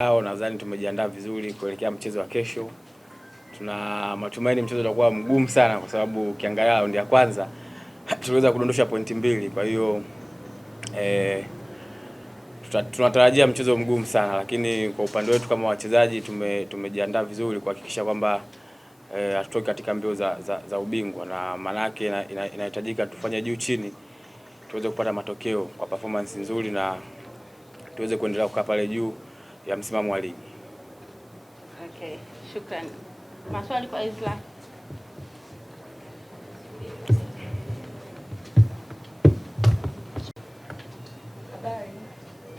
Nadhani tumejiandaa vizuri kuelekea mchezo wa kesho. Tuna matumaini mchezo utakuwa mgumu sana kwa sababu ukiangalia raundi ya kwanza tuliweza kudondosha pointi 2. Kwa hiyo tunatarajia mchezo mgumu sana, lakini kwa upande wetu kama wachezaji tumejiandaa vizuri kuhakikisha kwamba hatutoki katika mbio za ubingwa, na maana yake inahitajika tufanye juu chini tuweze kupata matokeo kwa performance nzuri na tuweze kuendelea kukaa pale juu ya msimamo wa ligi. Okay, shukrani. Maswali kwa Isla? Habari.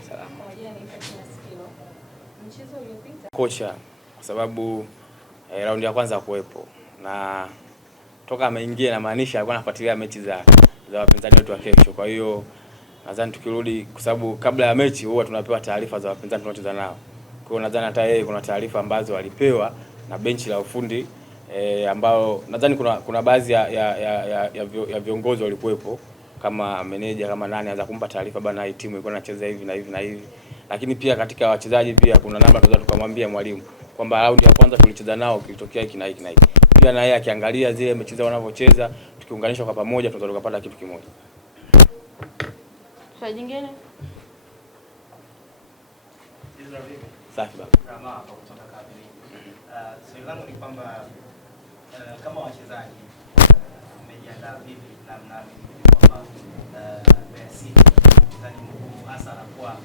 Salama. Mchezo uliopita Kocha kwa sababu raundi ya kwanza kuwepo na toka ameingia na maanisha alikuwa anafuatilia mechi za wapinzani wetu wa kesho. Kwa hiyo nadhani tukirudi, kwa sababu kabla ya mechi huwa tunapewa taarifa za wapinzani tunaocheza nao. Kwa hiyo nadhani hata yeye kuna taarifa ambazo alipewa na benchi la ufundi ambao nadhani kuna baadhi ya viongozi walikuwepo kama meneja kama nani anaweza kumpa taarifa, bana hii timu ilikuwa inacheza hivi na hivi na hivi. Lakini pia katika wachezaji pia kuna namna tunaweza tukamwambia mwalimu kwamba raundi ya kwanza tulicheza nao kilitokea hiki na hiki na hiki. Pia na yeye akiangalia zile mechi zao wanavyocheza, tukiunganisha kwa pamoja tunaweza tukapata kitu kimoja. Swali jingine? Safi baba. Rama hapa kutoka Kabili. Swali langu ni kwamba kama wachezaji mmejiandaa vipi na kwamba Mbeya City mchezaji mkuu hasa anakuwa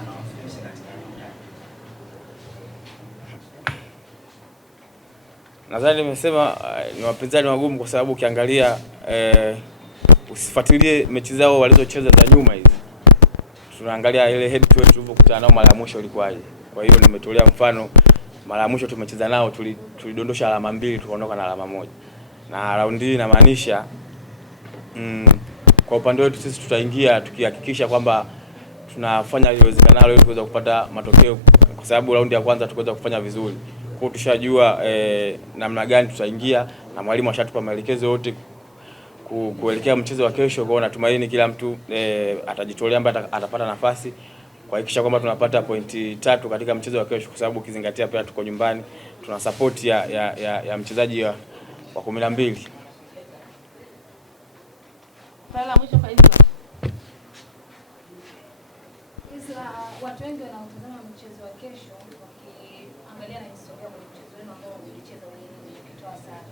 anawafikirisha katika ligi? Nadhani nimesema ni wapinzani wagumu kwa sababu ukiangalia usifuatilie mechi zao walizocheza za nyuma hizi. Tunaangalia ile head to head tulivyokutana nao mara ya mwisho ilikuwaje. Kwa hiyo nimetolea mfano, mara ya mwisho tumecheza nao tulidondosha alama 2 tukaondoka na alama 1. Na raundi hii inamaanisha kwa upande wetu sisi tutaingia tukihakikisha kwamba tunafanya iwezekanalo ili tuweze kupata matokeo, kwa sababu raundi ya kwanza tukaweza kufanya vizuri. Kwa hiyo tushajua namna gani tutaingia na mwalimu ashatupa maelekezo yote kuelekea mchezo wa kesho. Kwa hiyo natumaini kila mtu atajitolea ambaye atapata nafasi kuhakikisha kwamba tunapata pointi 3 katika mchezo wa kesho, kwa sababu ukizingatia pia tuko nyumbani, tuna support ya mchezaji wa 12. Swali mwisho kwa Isla. Isla, watu wengi wanaotazama mchezo wa kesho wakiangalia na historia kwenye mchezo wenu ambao mlicheza wenyewe ukitoa sare,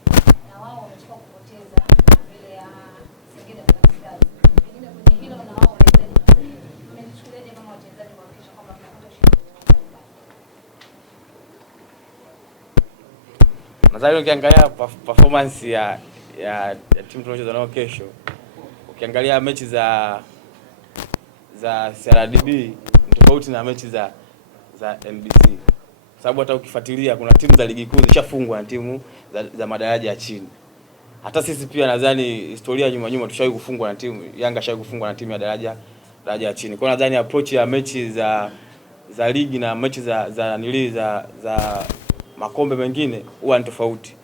na wao wametoka kupoteza mbele ya Singida Black Stars. Pengine kwenye hilo na wao wanahitaji mmechukuliaje kama wachezaji kuhakikisha kwamba mnapata ushindi? Nadhani ukiangalia performance ya timu tunayocheza nayo kesho, ukiangalia mechi za CRDB tofauti na mechi za NBC. Sababu hata ukifuatilia kuna timu za ligi kuu zishafungwa na timu za madaraja ya chini. Hata sisi pia nadhani historia nyuma tushawahi kufungwa na timu, Yanga shawahi kufungwa na timu ya daraja ya chini. Kwa nadhani approach ya mechi za ligi na mechi za makombe mengine huwa ni tofauti.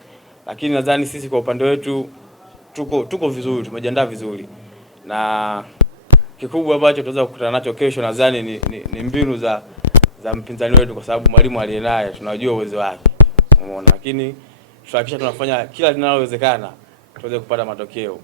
Lakini nadhani sisi kwa upande wetu tuko vizuri, tumejiandaa vizuri. Na kikubwa ambacho tunaweza kukutana nacho kesho nadhani ni mbinu za mpinzani wetu, kwa sababu mwalimu aliyenaye tunajua uwezo wake. Umeona, lakini tutahakikisha tunafanya kila linalowezekana tuweze kupata matokeo.